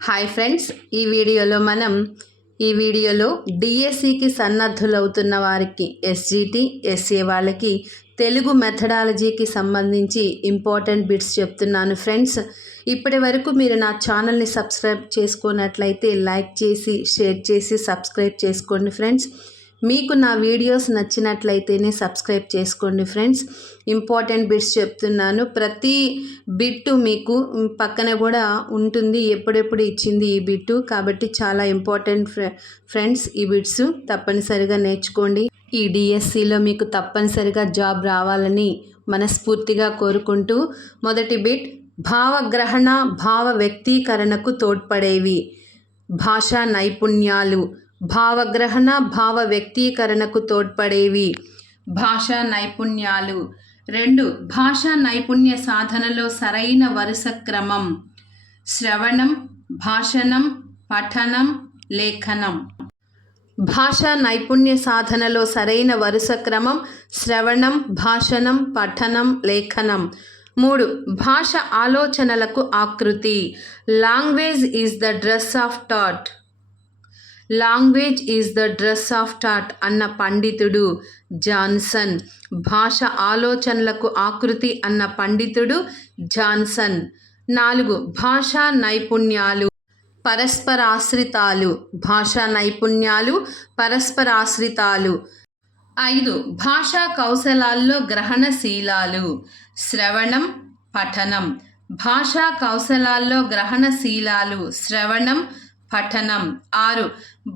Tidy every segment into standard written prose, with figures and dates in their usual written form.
Hi friends, ఈ వీడియోలో డిఎస్సికి సన్నద్ధులవుతున్న వారికి ఎస్జిటి ఎస్ఏ వాళ్ళకి తెలుగు మెథడాలజీకి సంబంధించి ఇంపార్టెంట్ బిట్స్ చెప్తున్నాను ఫ్రెండ్స్. ఇప్పటి వరకు మీరు నా ఛానల్ని సబ్స్క్రైబ్ చేసుకున్నట్లయితే లైక్ చేసి షేర్ చేసి సబ్స్క్రైబ్ చేసుకోండి ఫ్రెండ్స్. మీకు నా వీడియోస్ నచ్చినట్లయితేనే సబ్స్క్రైబ్ చేసుకోండి ఫ్రెండ్స్. ఇంపార్టెంట్ బిట్స్ చెప్తున్నాను. ప్రతి బిట్టు మీకు పక్కన కూడా ఉంటుంది, ఎప్పుడెప్పుడు ఇచ్చింది ఈ బిట్టు, కాబట్టి చాలా ఇంపార్టెంట్ ఫ్రెండ్స్. ఈ బిట్స్ తప్పనిసరిగా నేర్చుకోండి. ఈ డిఎస్సిలో మీకు తప్పనిసరిగా జాబ్ రావాలని మనస్ఫూర్తిగా కోరుకుంటూ, మొదటి బిట్, భావగ్రహణ భావ వ్యక్తీకరణకు తోడ్పడేవి భాషా నైపుణ్యాలు. భావగ్రహణ భావ వ్యక్తీకరణకు తోడ్పడేవి భాషా నైపుణ్యాలు. 2. భాషా నైపుణ్య సాధనలో సరైన వరుస క్రమం: శ్రవణం, భాషణం, పఠనం, లేఖనం. భాషా నైపుణ్య సాధనలో సరైన వరుస క్రమం శ్రవణం, భాషణం, పఠనం, లేఖనం. 3. భాష ఆలోచనలకు ఆకృతి: language is the dress of thought. Language is the dress of thought అన్న పండితుడు జాన్సన్. భాష ఆలోచనలకు ఆకృతి అన్న పండితుడు జాన్సన్. 4. భాషా నైపుణ్యాలు పరస్పరాశ్రితాలు. భాషా నైపుణ్యాలు పరస్పరాశ్రితాలు. 5. భాషా కౌశలాల్లో గ్రహణశీలాలు: శ్రవణం, పఠనం. భాషా కౌశలాల్లో గ్రహణశీలాలు: శ్రవణం, పఠనం. 6.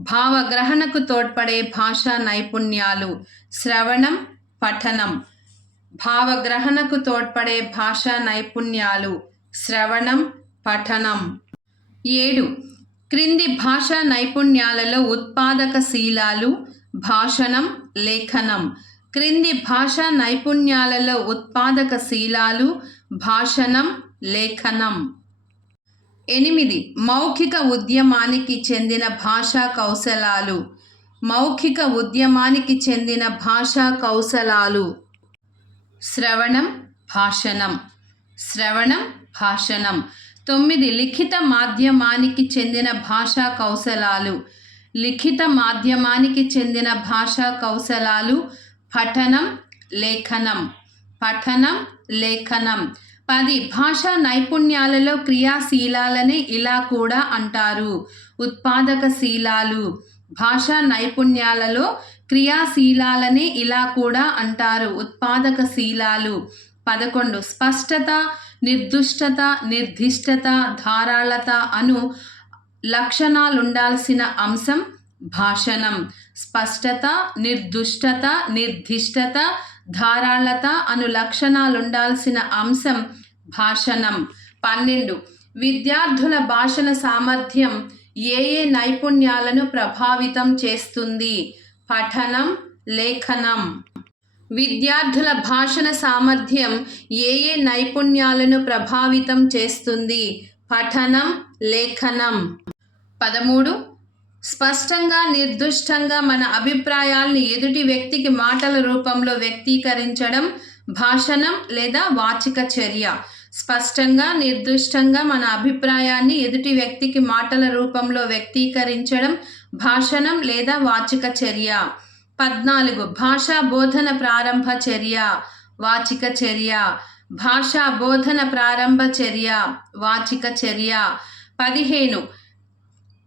భావగ్రహణకు తోడ్పడే భాషా నైపుణ్యాలు: శ్రవణం, పఠనం. భావగ్రహణకు తోడ్పడే భాషా నైపుణ్యాలు: శ్రవణం, పఠనం. 7. క్రింది భాషా నైపుణ్యాలలో ఉత్పాదకశీలాలు: భాషణం, లేఖనం. క్రింది భాషా నైపుణ్యాలలో ఉత్పాదకశీలాలు: భాషణం, లేఖనం. 8. మౌఖిక ఉద్యమానికి చెందిన భాషా కౌశలాలు. మౌఖిక ఉద్యమానికి చెందిన భాషా కౌశలాలు: శ్రవణం, భాషణం. శ్రవణం, భాషణం. 9. లిఖిత మాధ్యమానికి చెందిన భాషా కౌశలాలు. లిఖిత మాధ్యమానికి చెందిన భాషా కౌశలాలు: పఠనం, లేఖనం. పఠనం, లేఖనం. 10. భాషా నైపుణ్యాలలో క్రియాశీలాలని ఇలా కూడా అంటారు: ఉత్పాదకశీలాలు. భాషా నైపుణ్యాలలో క్రియాశీలాలని ఇలా కూడా అంటారు: ఉత్పాదకశీలాలు. 11. స్పష్టత, నిర్దుష్టత, నిర్దిష్టత, ధారాళత అను లక్షణాలుండాల్సిన అంశం భాషణం. స్పష్టత, నిర్దుష్టత, నిర్దిష్టత, ధారాళత అను లక్షణాలుండాల్సిన అంశం భాషణం. 12. విద్యార్థుల భాషణ సామర్థ్యం ఏ నైపుణ్యాలను ప్రభావితం చేస్తుంది? పఠనం, లేఖనం. విద్యార్థుల భాషణ సామర్థ్యం ఏ నైపుణ్యాలను ప్రభావితం చేస్తుంది? పఠనం, లేఖనం. 13. స్పష్టంగా, నిర్దుష్టంగా మన అభిప్రాయాల్ని ఎదుటి వ్యక్తికి మాటల రూపంలో వ్యక్తీకరించడం భాషణం లేదా వాచిక చర్య. స్పష్టంగా, నిర్దుష్టంగా మన అభిప్రాయాన్ని ఎదుటి వ్యక్తికి మాటల రూపంలో వ్యక్తీకరించడం భాషణం లేదా వాచిక చర్య. 14. భాషా బోధన ప్రారంభ చర్య, వాచిక చర్య. భాషా బోధన ప్రారంభ చర్య, వాచిక చర్య. 15.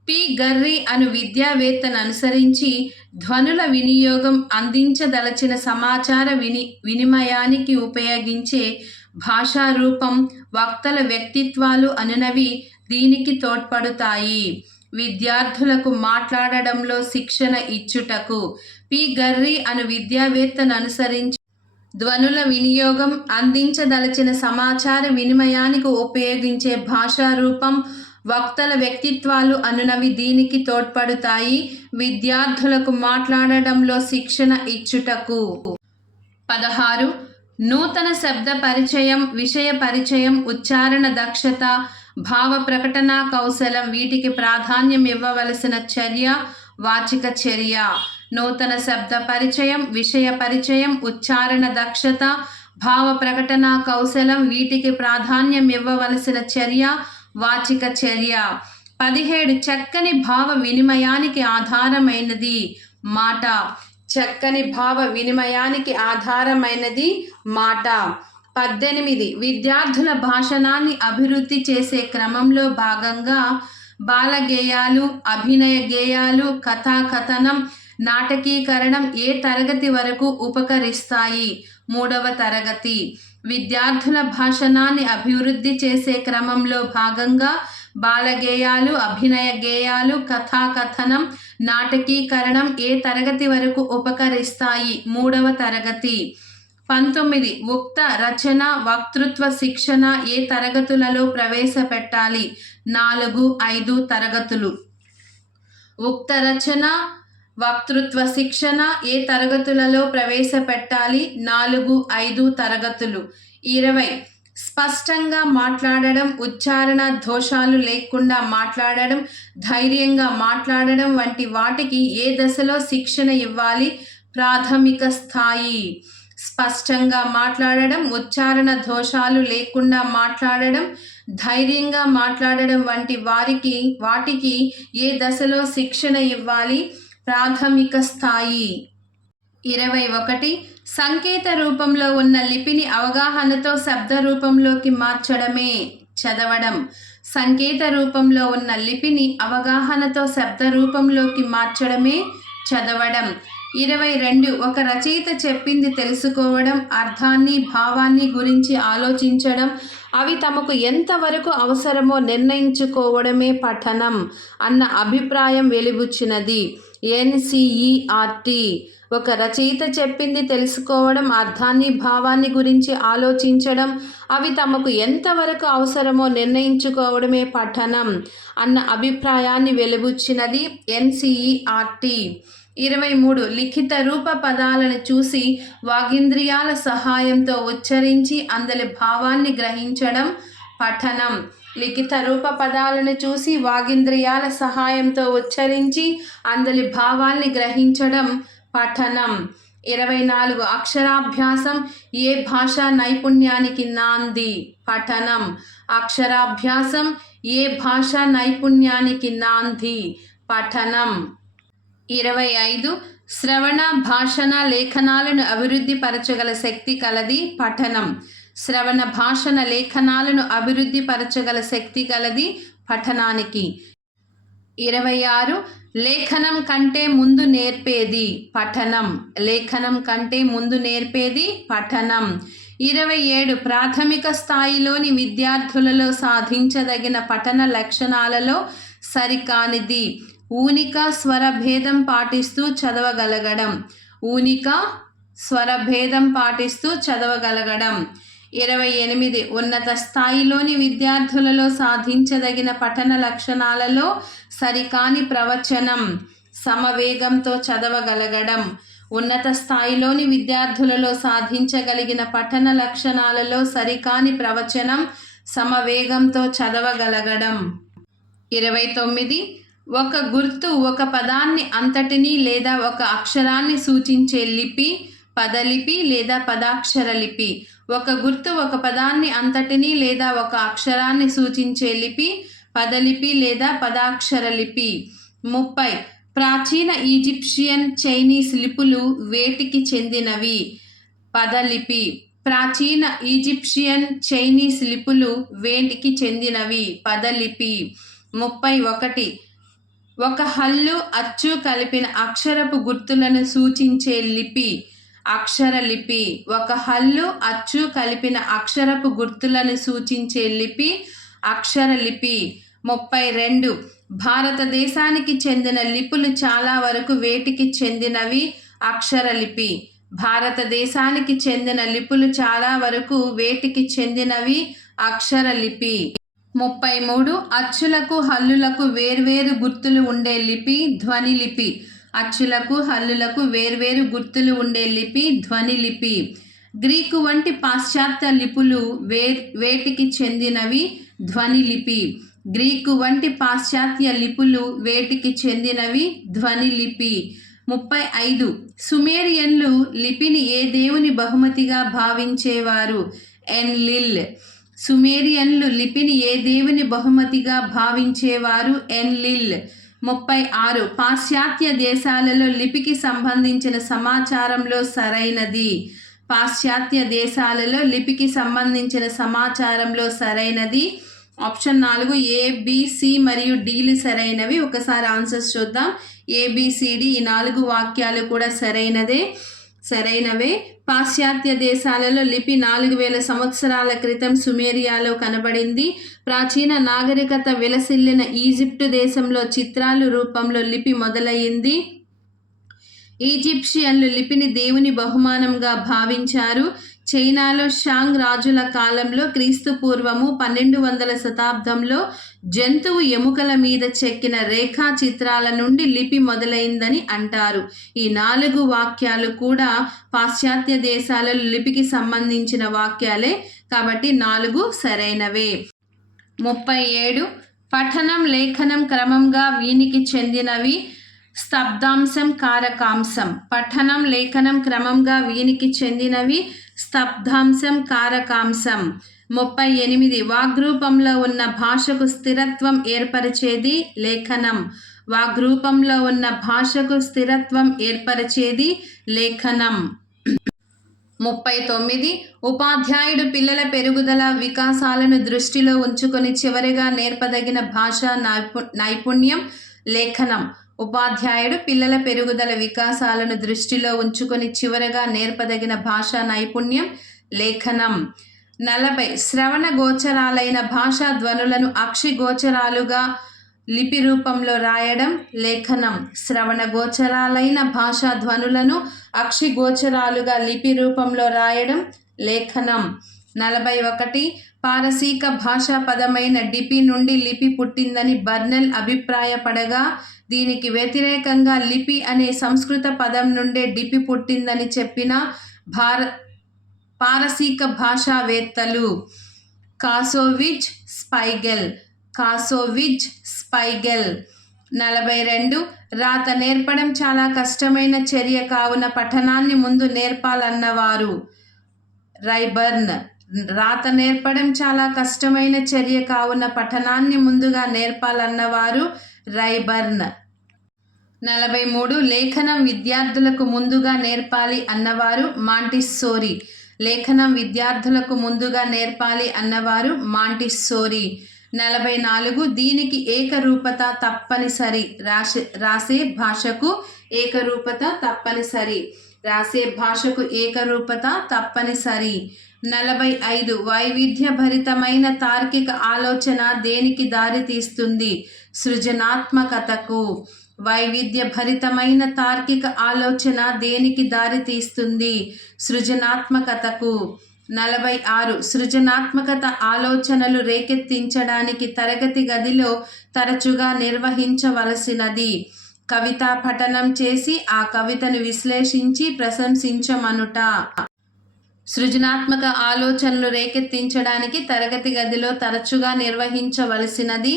పి. గర్రీ అను విద్యావేత్తను అనుసరించి ధ్వనుల వినియోగం అందించదలచిన సమాచార వినిమయానికి ఉపయోగించే భాషా రూపం, వక్తల వ్యక్తిత్వాలు అనునవి దీనికి తోడ్పడుతాయి. విద్యార్థులకు మాట్లాడడంలో శిక్షణ ఇచ్చుటకు పి. గర్రీ అను విద్యావేత్తను అనుసరించి ధ్వనుల వినియోగం అందించదలచిన సమాచార వినిమయానికి ఉపయోగించే భాషా రూపం, వక్తల వ్యక్తిత్వాలు అనునవి దీనికి తోడ్పడుతాయి. విద్యార్థులకు మాట్లాడడంలో శిక్షణ ఇచ్చుటకు. 16. నూతన శబ్ద పరిచయం, విషయ పరిచయం, ఉచ్చారణ దక్షత, భావ ప్రకటనా కౌశలం వీటికి ప్రాధాన్యం ఇవ్వవలసిన చర్య వాచిక చర్య. నూతన శబ్ద పరిచయం, విషయ పరిచయం, ఉచ్చారణ దక్షత, భావ ప్రకటనా కౌశలం వీటికి ప్రాధాన్యం ఇవ్వవలసిన చర్య వాచిక చర్య. 17 చక్కని భావ వినిమయానికి ఆధారమైనది మాట. చక్కని భావ వినిమయానికి ఆధారమైనది మాట. 18 విద్యార్థుల భాషణాన్ని అభివృద్ధి చేసే క్రమంలో భాగంగా బాల గేయాలు, అభినయ గేయాలు, కథాకథనం, నాటకీకరణం ఏ తరగతి వరకు ఉపకరిస్తాయి? 3వ తరగతి. విద్యార్థుల భాషణాన్ని అభివృద్ధి చేసే క్రమంలో భాగంగా బాల గేయాలు, అభినయ గేయాలు, కథాకథనం, నాటకీకరణం ఏ తరగతి వరకు ఉపకరిస్తాయి? 3వ తరగతి. 19 ఉక్త రచన, వక్తృత్వ శిక్షణ ఏ తరగతులలో ప్రవేశపెట్టాలి? 4, 5 తరగతులు. ఉక్త రచన, వక్తృత్వ శిక్షణ ఏ తరగతులలో ప్రవేశపెట్టాలి? 4, 5 తరగతులు. 20 స్పష్టంగా మాట్లాడడం, ఉచ్చారణ దోషాలు లేకుండా మాట్లాడడం, ధైర్యంగా మాట్లాడడం వంటి వాటికి ఏ దశలో శిక్షణ ఇవ్వాలి? ప్రాథమిక స్థాయి. స్పష్టంగా మాట్లాడడం, ఉచ్చారణ దోషాలు లేకుండా మాట్లాడడం, ధైర్యంగా మాట్లాడడం వంటి వాటికి ఏ దశలో శిక్షణ ఇవ్వాలి? ప్రాథమిక స్థాయి. 21 సంకేత రూపంలో ఉన్న లిపిని అవగాహనతో శబ్ద రూపంలోకి మార్చడమే చదవడం. సంకేత రూపంలో ఉన్న లిపిని అవగాహనతో శబ్ద రూపంలోకి మార్చడమే చదవడం. 22 ఒక రచయిత చెప్పింది తెలుసుకోవడం, అర్థాన్ని, భావాన్ని గురించి ఆలోచించడం, అవి తమకు ఎంతవరకు అవసరమో నిర్ణయించుకోవడమే పఠనం అన్న అభిప్రాయం వెలిబుచ్చినది ఎన్సిఈఆర్టీ. ఒక రచయిత చెప్పింది తెలుసుకోవడం, అర్థాన్ని, భావాన్ని గురించి ఆలోచించడం, అవి తమకు ఎంతవరకు అవసరమో నిర్ణయించుకోవడమే పఠనం అన్న అభిప్రాయాన్ని వెలిబుచ్చినది ఎన్సిఈఆర్టీ. 23 లిఖిత రూప పదాలను చూసి వాగింద్రియాల సహాయంతో ఉచ్చరించి అందలి భావాన్ని గ్రహించడం పఠనం. లిఖిత రూప పదాలను చూసి వాగింద్రియాల సహాయంతో ఉచ్చరించి అందలి భావాన్ని గ్రహించడం పఠనం. 24 అక్షరాభ్యాసం ఏ భాషా నైపుణ్యానికి నాంది? పఠనం. అక్షరాభ్యాసం ఏ భాషా నైపుణ్యానికి నాంది? పఠనం. 25 శ్రవణ, భాషణ, లేఖనాలను అభివృద్ధి పరచగల శక్తి కలది పఠనం. శ్రవణ, భాషణ, లేఖనాలను అభివృద్ధి పరచగల శక్తి కలది పఠనానికి. 26 లేఖనం కంటే ముందు నేర్పేది పఠనం. లేఖనం కంటే ముందు నేర్పేది పఠనం. 27 ప్రాథమిక స్థాయిలోని విద్యార్థులలో సాధించదగిన పఠన లక్షణాలలో సరికానిది ఊనిక, స్వరభేదం పాటిస్తూ చదవగలగడం. ఊనిక, స్వరభేదం పాటిస్తూ చదవగలగడం. 28 ఉన్నత స్థాయిలోని విద్యార్థులలో సాధించదగిన పఠన లక్షణాలలో సరికాని ప్రవచనం, సమవేగంతో చదవగలగడం. ఉన్నత స్థాయిలోని విద్యార్థులలో సాధించగలిగిన పఠన లక్షణాలలో సరికాని ప్రవచనం, సమవేగంతో చదవగలగడం. 29 ఒక గుర్తు ఒక పదాన్ని అంతటినీ లేదా ఒక అక్షరాన్ని సూచించే లిపి పదలిపి లేదా పదాక్షర లిపి. ఒక గుర్తు ఒక పదాన్ని అంతటినీ లేదా ఒక అక్షరాన్ని సూచించే లిపి పదలిపి లేదా పదాక్షర లిపి. 30 ప్రాచీన ఈజిప్షియన్, చైనీస్ లిపులు వేటికి చెందినవి? పదలిపి. ప్రాచీన ఈజిప్షియన్, చైనీస్ లిపులు వేటికి చెందినవి? పదలిపి. 31 ఒక హల్లు, అచ్చు కలిపిన అక్షరపు గుర్తులను సూచించే లిపి అక్షర లిపి. ఒక హల్లు, అచ్చు కలిపిన అక్షరపు గుర్తులను సూచించే లిపి అక్షర లిపి. 32 భారతదేశానికి చెందిన లిపులు చాలా వరకు వేటికి చెందినవి? అక్షర లిపి. భారతదేశానికి చెందిన లిపులు చాలా వరకు వేటికి చెందినవి? అక్షర లిపి. 33 అచ్చులకు, హల్లులకు వేర్వేరు గుర్తులు ఉండే లిపి ధ్వని లిపి. అచ్చులకు, హల్లులకు వేర్వేరు గుర్తులు ఉండే లిపి ధ్వని లిపి. గ్రీకు వంటి పాశ్చాత్య లిపులు వేటికి చెందినవి? ధ్వని లిపి. గ్రీకు వంటి పాశ్చాత్య లిపులు వేటికి చెందినవి? ధ్వని లిపి. 35 సుమేరియన్లు లిపిని ఏ దేవుని బహుమతిగా భావించేవారు? ఎన్లిల్. సుమేరియన్లు లిపిని ఏ దేవుని బహుమతిగా భావించేవారు? ఎన్లిల్. 36. పాశ్చాత్య దేశాలలో లిపికి సంబంధించిన సమాచారంలో సరైనది. పాశ్చాత్య దేశాలలో లిపికి సంబంధించిన సమాచారంలో సరైనది ఆప్షన్ 4 A, B, C మరియు Dలు సరైనవి. ఒకసారి ఆన్సర్స్ చూద్దాం. ABCD ఈ 4 వాక్యాలు కూడా సరైనవే. పాశ్చాత్య దేశాలలో లిపి 4000 సంవత్సరాల క్రితం సుమేరియాలో కనబడింది. ప్రాచీన నాగరికత విలసిల్లిన ఈజిప్టు దేశంలో చిత్రాలు రూపంలో లిపి మొదలయ్యింది. ఈజిప్షియన్లు లిపిని దేవుని బహుమానంగా భావించారు. చైనాలో షాంగ్ రాజుల కాలంలో క్రీస్తు పూర్వము 1200 శతాబ్దంలో జంతువు ఎముకల మీద చెక్కిన రేఖా చిత్రాల నుండి లిపి మొదలైందని అంటారు. ఈ 4 వాక్యాలు కూడా పాశ్చాత్య దేశాలలో లిపికి సంబంధించిన వాక్యాలే కాబట్టి 4 సరైనవే. 37. పఠనం లేఖనం క్రమంగా వీనికి చెందినవి. స్తబ్దాంశం కారకాంశం. పఠనం లేఖనం క్రమంగా వీనికి చెందినవి. స్తబ్దాంశం కారకాంశం. 38. వాగ్రూపంలో ఉన్న భాషకు స్థిరత్వం ఏర్పరిచేది లేఖనం. వాగ్రూపంలో ఉన్న భాషకు స్థిరత్వం ఏర్పరిచేది లేఖనం. 39. ఉపాధ్యాయుడు పిల్లల పెరుగుదల వికాసాలను దృష్టిలో ఉంచుకొని చివరిగా నేర్పదగిన భాషా నైపుణ్యం లేఖనం. ఉపాధ్యాయుడు పిల్లల పెరుగుదల వికాసాలను దృష్టిలో ఉంచుకొని చివరగా నేర్పదగిన భాషా నైపుణ్యం లేఖనం. 40. శ్రవణ గోచరాలైన భాషా ధ్వనులను అక్షి గోచరాలుగా లిపి రూపంలో రాయడం లేఖనం. శ్రవణ గోచరాలైన భాషా ధ్వనులను అక్షి గోచరాలుగా లిపి రూపంలో రాయడం లేఖనం. 41. పారసీక భాషా పదమైన డిపి నుండి లిపి పుట్టిందని బర్నెల్ అభిప్రాయపడగా దీనికి వ్యతిరేకంగా లిపి అనే సంస్కృత పదం నుండే డిపి పుట్టిందని చెప్పిన పారసీక భాషావేత్తలు కాసోవిజ్ స్పైగెల్. 42. రాత నేర్పడం చాలా కష్టమైన చర్య కావున పఠనాన్ని ముందు నేర్పాలన్నవారు రైబర్న్. రాత నేర్పడం చాలా కష్టమైన చర్య కావున పఠనాన్ని ముందుగా నేర్పాలన్నవారు రైబర్న్. 43. లేఖనం విద్యార్థులకు ముందుగా నేర్పాలి అన్నవారు మాంటిస్సోరీ. లేఖనం విద్యార్థులకు ముందుగా నేర్పాలి అన్నవారు మాంటిస్సోరీ. 44. దీనికి ఏకరూపత తప్పనిసరి. రాసే భాషకు ఏకరూపత తప్పనిసరి. రాసే భాషకు ఏకరూపత తప్పనిసరి. 45. వైవిధ్యభరితమైన తార్కిక ఆలోచన దేనికి దారితీస్తుంది? సృజనాత్మకతకు. వైవిధ్యభరితమైన తార్కిక ఆలోచన దేనికి దారితీస్తుంది? సృజనాత్మకతకు. 46. సృజనాత్మకత ఆలోచనలు రేకెత్తించడానికి తరగతి గదిలో తరచుగా నిర్వహించవలసినది. కవితా పఠనం చేసి ఆ కవితను విశ్లేషించి ప్రశంసించమనుట. సృజనాత్మక ఆలోచనలు రేకెత్తించడానికి తరగతి గదిలో తరచుగా నిర్వహించవలసినది.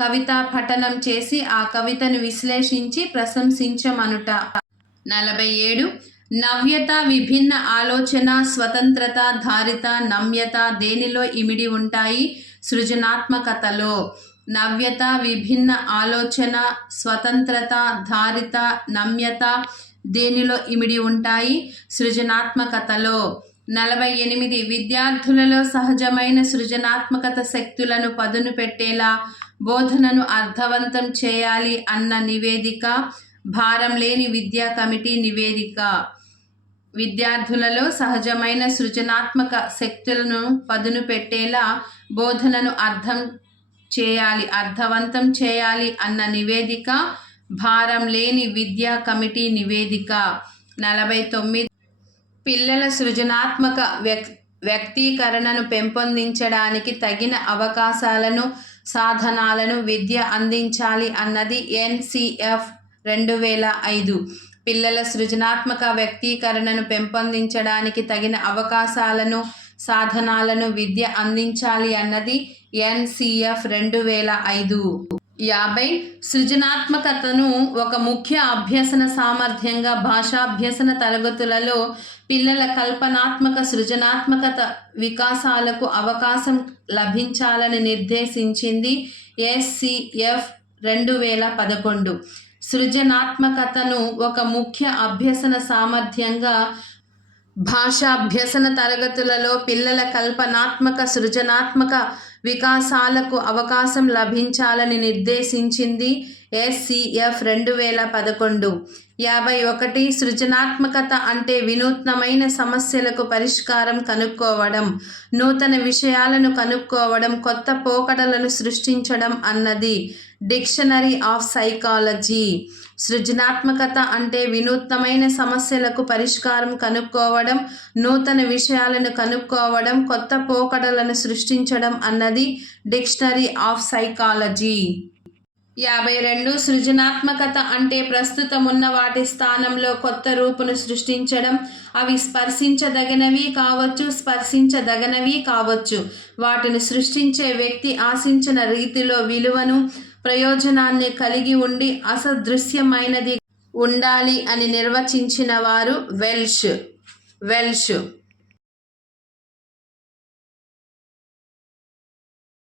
కవితా పఠనం చేసి ఆ కవితను విశ్లేషించి ప్రశంసించమనుట. 47. నవ్యత విభిన్న ఆలోచన స్వతంత్రత ధారిత నమ్యత దేనిలో ఇమిడి ఉంటాయి? సృజనాత్మకతలో. నవ్యత విభిన్న ఆలోచన స్వతంత్రత ధారిత నమ్యత దేనిలో ఇమిడి ఉంటాయి? సృజనాత్మకతలో. 48. విద్యార్థులలో సహజమైన సృజనాత్మకత శక్తులను పదును పెట్టేలా బోధనను అర్థవంతం చేయాలి అన్న నివేదిక భారం లేని విద్యా కమిటీ నివేదిక. విద్యార్థులలో సహజమైన సృజనాత్మక శక్తులను పదును పెట్టేలా బోధనను అర్థవంతం చేయాలి అన్న నివేదిక భారం లేని విద్యా కమిటీ నివేదిక. 49. పిల్లల సృజనాత్మక వ్యక్తీకరణను పెంపొందించడానికి తగిన అవకాశాలను సాధనాలను విద్య అందించాలి అన్నది NCF 2005. పిల్లల సృజనాత్మక వ్యక్తీకరణను పెంపొందించడానికి తగిన అవకాశాలను సాధనాలను విద్య అందించాలి అన్నది NCF 2005. 50. సృజనాత్మకతను ఒక ముఖ్య అభ్యసన సామర్థ్యంగా భాషాభ్యసన తరగతులలో పిల్లల కల్పనాత్మక సృజనాత్మకత వికాసాలకు అవకాశం లభించాలని నిర్దేశించింది SCF 2011. సృజనాత్మకతను ఒక ముఖ్య అభ్యసన సామర్థ్యంగా భాషాభ్యసన తరగతులలో పిల్లల కల్పనాత్మక సృజనాత్మక వికాసాలకు అవకాశం లభించాలని నిర్దేశించింది SCF 2011. 51. సృజనాత్మకత అంటే వినూత్నమైన సమస్యలకు పరిష్కారం కనుక్కోవడం, నూతన విషయాలను కనుక్కోవడం, కొత్త పోకడలను సృష్టించడం అన్నది డిక్షనరీ ఆఫ్ సైకాలజీ. సృజనాత్మకత అంటే వినూత్నమైన సమస్యలకు పరిష్కారం కనుక్కోవడం, నూతన విషయాలను కనుక్కోవడం, కొత్త పోకడలను సృష్టించడం అన్నది డిక్షనరీ ఆఫ్ సైకాలజీ. 52. సృజనాత్మకత అంటే ప్రస్తుతం ఉన్న వాటి స్థానంలో కొత్త రూపును సృష్టించడం. అవి స్పర్శించదగినవి కావచ్చు, స్పర్శించదగనవి కావచ్చు. వాటిని సృష్టించే వ్యక్తి ఆశించిన రీతిలో విలువను, ప్రయోజనాన్ని కలిగి ఉండి అసదృశ్యమైనది ఉండాలి అని నిర్వచించిన వారు వెల్ష్.